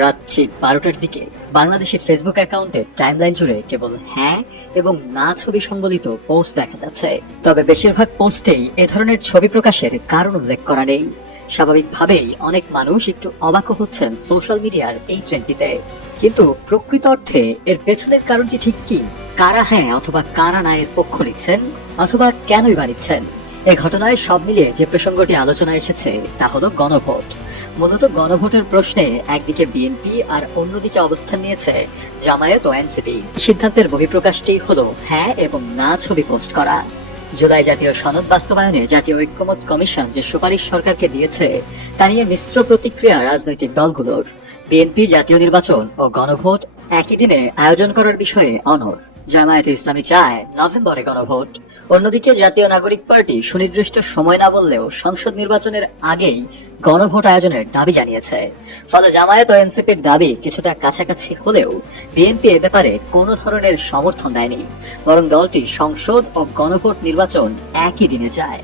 রাত ঠিক 12টার দিকে বাংলাদেশের ফেসবুক অ্যাকাউন্টে টাইমলাইন জুড়ে কেবল হ্যাঁ এবং না ছবি সংবলিত পোস্ট দেখা যাচ্ছে। তবে বেশিরভাগ পোস্টেই এ ধরনের ছবি প্রকাশের কারণ উল্লেখ করা নেই। স্বাভাবিকভাবেই অনেক মানুষ একটু অবাক হচ্ছেন সোশ্যাল মিডিয়ার এই ট্রেন্ডটিতে। কিন্তু প্রকৃত অর্থে এর পেছনের কারণটি ঠিক কি? কারা হ্যাঁ অথবা কারা না এর পক্ষ নিচ্ছেন, অথবা কেনই বা নিচ্ছেন? এ ঘটনায় সব মিলিয়ে যে প্রসঙ্গটি আলোচনায় এসেছে তা হলো গণভোট। মূলত গণভোটের প্রশ্নে একদিকে বিএনপি আর অন্যদিকে অবস্থান নিয়েছে জামায়াত ও এনসিপি। সিদ্ধান্তের বহিঃপ্রকাশটি হলো হ্যাঁ এবং না ছবি পোস্ট করা। জুলাই জাতীয় সনদ বাস্তবায়নে জাতীয় ঐক্যমত কমিশন যে সুপারিশ সরকারকে দিয়েছে তা নিয়ে মিশ্র প্রতিক্রিয়া রাজনৈতিক দলগুলোর। বিএনপি জাতীয় নির্বাচন ও গণভোট একই দিনে আয়োজন করার বিষয়ে অনড়। জামায়াতে ইসলামী চায় নভেম্বরে গণভোট। অন্যদিকে জাতীয় নাগরিক পার্টি সুনির্দিষ্ট সময় না বললেও সংসদ নির্বাচনের আগেই গণভোট আয়োজনের দাবি জানিয়েছে। ফলে জামায়াত ও এনসিপির দাবি কিছুটা কাছাকাছি হলেও বিএনপি এ ব্যাপারে কোনো ধরনের সমর্থন দেয়নি, বরং দলটি সংসদ ও গণভোট নির্বাচন একই দিনে চায়।